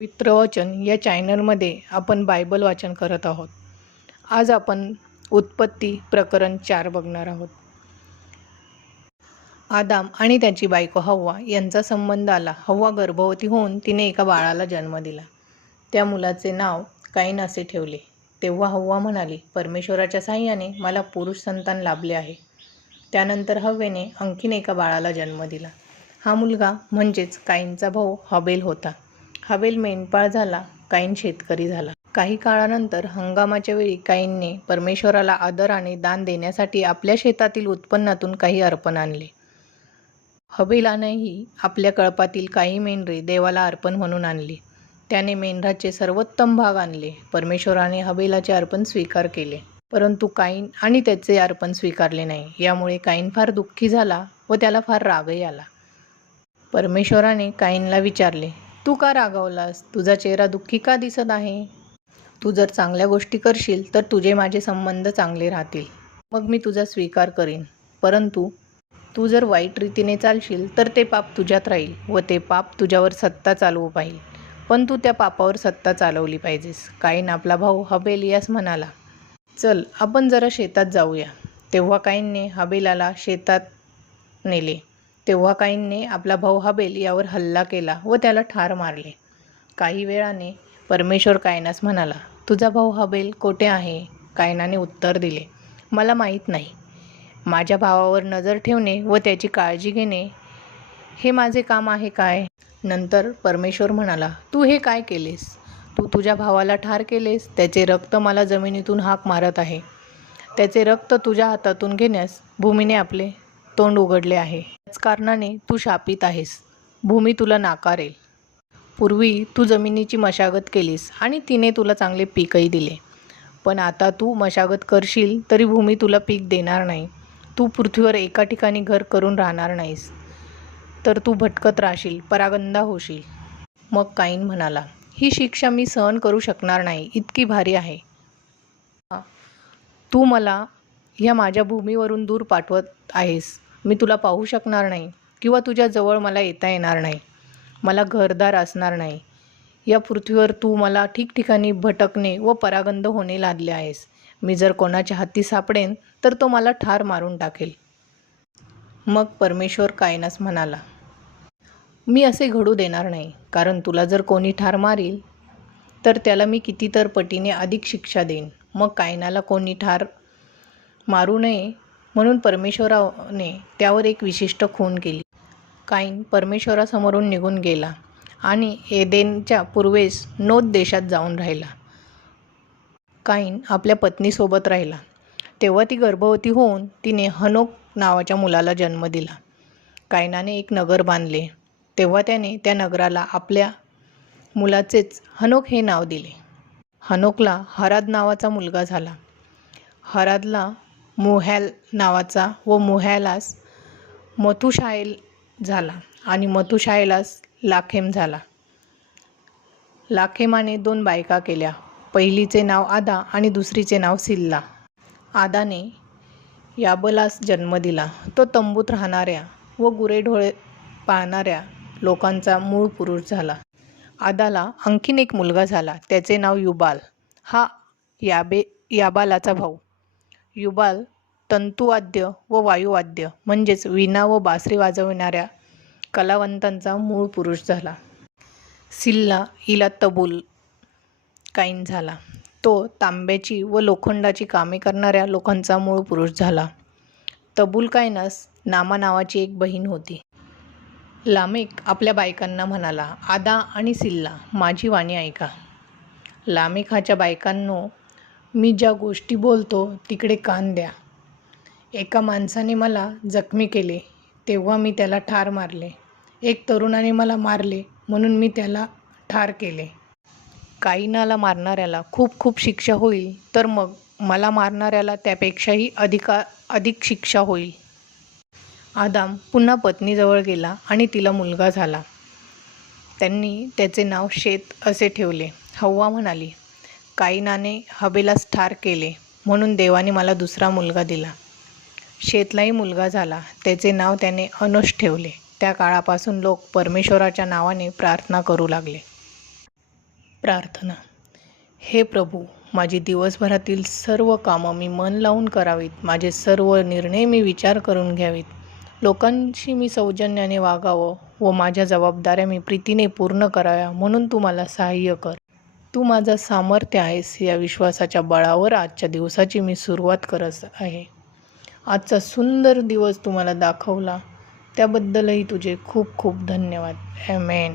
पवित्र वचन या चॅनलमध्ये आपण बायबल वाचन करत आहोत. आज आपण उत्पत्ती प्रकरण 4 बघणार आहोत. आदाम आणि त्याची बायको हव्वा यांचा संबंध आला. हव्वा गर्भवती होऊन तिने एका बाळाला जन्म दिला. त्या मुलाचे नाव काईन असे ठेवले. तेव्हा हव्वा म्हणाली, परमेश्वराच्या साहाय्याने मला पुरुष संतान लाभले आहे. त्यानंतर हव्वेने आणखीन एका बाळाला जन्म दिला. हा मुलगा म्हणजेच काईनचा भाऊ हबेल होता. हबेल मेंढपाळ झाला, काईन शेतकरी झाला. काही काळानंतर हंगामाच्या वेळी काईनने परमेश्वराला आदराने दान देण्यासाठी आपल्या शेतातील उत्पन्नातून काही अर्पण आणले. हबेलानेही आपल्या कळपातील काही मेंढरे देवाला अर्पण म्हणून आणली. त्याने मेंढराचे सर्वोत्तम भाग आणले. परमेश्वराने हबेलाचे अर्पण स्वीकार केले, परंतु काईन आणि त्याचे अर्पण स्वीकारले नाही. यामुळे काईन फार दुःखी झाला व त्याला फार रागही आला. परमेश्वराने काईनला विचारले, तू का रागावलास? तुझा चेहरा दुःखी का दिसत आहे? तू जर चांगल्या गोष्टी करशील तर तुझे माझे संबंध चांगले राहतील, मग मी तुझा स्वीकार करीन. परंतु तू जर वाईट रीतीने चालशील तर ते पाप तुझ्यात राहील व ते पाप तुझ्यावर सत्ता चालवू पाहिजे, पण तू त्या पापावर सत्ता चालवली पाहिजेस. काईन आपला भाऊ हबेल यास म्हणाला, चल आपण जरा शेतात जाऊया. तेव्हा काईनने हबेलाला शेतात नेले. तेव्हा काईनने आपला भाऊ हबेल यावर हल्ला केला व त्याला ठार मारले. काही वेळाने परमेश्वर कायनास म्हणाला, तुझा भाऊ हबेल कोठे आहे? कायनाने उत्तर दिले, मला माहीत नाही. माझ्या भावावर नजर ठेवणे व त्याची काळजी घेणे हे माझे काम आहे काय? नंतर परमेश्वर म्हणाला, तू हे काय केलेस? तू तुझ्या भावाला ठार केलेस. त्याचे रक्त मला जमिनीतून हाक मारत आहे. त्याचे रक्त तुझ्या हातातून घेण्यास भूमीने आपले तोंड उघडले आहे. याच कारणाने तू शापित आहेस. भूमी तुला नाकारेल. पूर्वी तू जमिनीची मशागत केलीस आणि तिने तुला चांगले पीकही दिले, पण आता तू मशागत करशील तरी भूमी तुला पीक देणार नाही. तू पृथ्वीवर एका ठिकाणी घर करून राहणार नाहीस, तर तू भटकत राहशील, परागंदा होशील. मग काईन म्हणाला, ही शिक्षा मी सहन करू शकणार नाही, इतकी भारी आहे. तू मला ह्या माझ्या भूमीवरून दूर पाठवत आहेस. मी तुला पाहू शकणार नाही किंवा तुझ्या जवळ मला येता येणार नाही. मला घरदार असणार नाही. या पृथ्वीवर तू मला ठिकठिकाणी भटकणे व परागंद होणे लादले आहेस. मी जर कोणाच्या हाती सापडेन तर तो मला ठार मारून टाकेल. मग परमेश्वर कायनास म्हणाला, मी असे घडू देणार नाही, कारण तुला जर कोणी ठार मारील तर त्याला मी कितीतर पटीने अधिक शिक्षा देईन. मग कायनाला कोणी ठार मारू नये म्हणून परमेश्वराने त्यावर एक विशिष्ट खून केली. काईन परमेश्वरासमोरून निघून गेला आणि एदेनच्या पूर्वेस नोद देशात जाऊन राहिला. काईन आपल्या पत्नीसोबत राहिला. तेव्हा ती गर्भवती होऊन तिने हनोक नावाच्या मुलाला जन्म दिला. कायनाने एक नगर बांधले. तेव्हा त्याने त्या नगराला आपल्या मुलाचेच हनोक हे नाव दिले. हनोकला हराद नावाचा मुलगा झाला. हरादला मुहॅल नावाचा व मुहॅलास मथुशाएल झाला आणि मथुशाएलास लाखेम झाला. लाखेमाने 2 बायका केल्या. पहिलीचे नाव आदा आणि दुसरीचे नाव सिल्ला. आदाने याबलास जन्म दिला. तो तंबूत राहणाऱ्या व गुरेढोरे पाळणाऱ्या लोकांचा मूळ पुरुष झाला. आदाला आणखीन एक मुलगा झाला. त्याचे नाव युबाल. हा याबालाचा भाऊ. युबाल तंतुवाद्य व वायुवाद्य म्हणजेच वीणा व बासरी वाजविणाऱ्या कलावंतांचा मूळ पुरुष झाला. सिल्ला हिला तबूल काईन झाला. तो तांब्याची व लोखंडाची कामे करणाऱ्या लोकांचा मूळ पुरुष झाला. तबूल कायनास नामा नावाची एक बहीण होती. लामेक आपल्या बायकांना म्हणाला, आदा आणि सिल्ला, माझी वाणी ऐका. लामेकाच्या बायकांनो, मी ज्या गोष्टी बोलतो तिकडे कान द्या. एका माणसाने मला जखमी केले, तेव्हा मी त्याला ठार मारले. एक तरुणाने मला मारले म्हणून मी त्याला ठार केले. काईनाला मारणाऱ्याला खूप खूप शिक्षा होईल, तर मग मला मारणाऱ्याला त्यापेक्षाही अधिक शिक्षा होईल. आदाम पुन्हा पत्नीजवळ गेला आणि तिला मुलगा झाला. त्यांनी त्याचे नाव शेत असे ठेवले. हव्वा म्हणाली, काईनाने हबेलास ठार केले म्हणून देवाने मला दुसरा मुलगा दिला. शेतलाही मुलगा झाला. त्याचे नाव त्याने अनोश ठेवले. त्या काळापासून लोक परमेश्वराच्या नावाने प्रार्थना करू लागले. प्रार्थना. हे प्रभू, माझी दिवसभरातील सर्व कामं मी मन लावून करावीत. माझे सर्व निर्णय मी विचार करून घ्यावीत. लोकांशी मी सौजन्याने वागावं व माझ्या जबाबदाऱ्या मी प्रीतीने पूर्ण कराव्या म्हणून तू मला सहाय्य कर. तू माझा सामर्थ्य आहेस या विश्वासाच्या बळावर आजच्या दिवसाची मी सुरुवात करत आहे. आजचा सुंदर दिवस तू मला दाखवला त्याबद्दलही तुझे खूप खूप धन्यवाद. आमेन.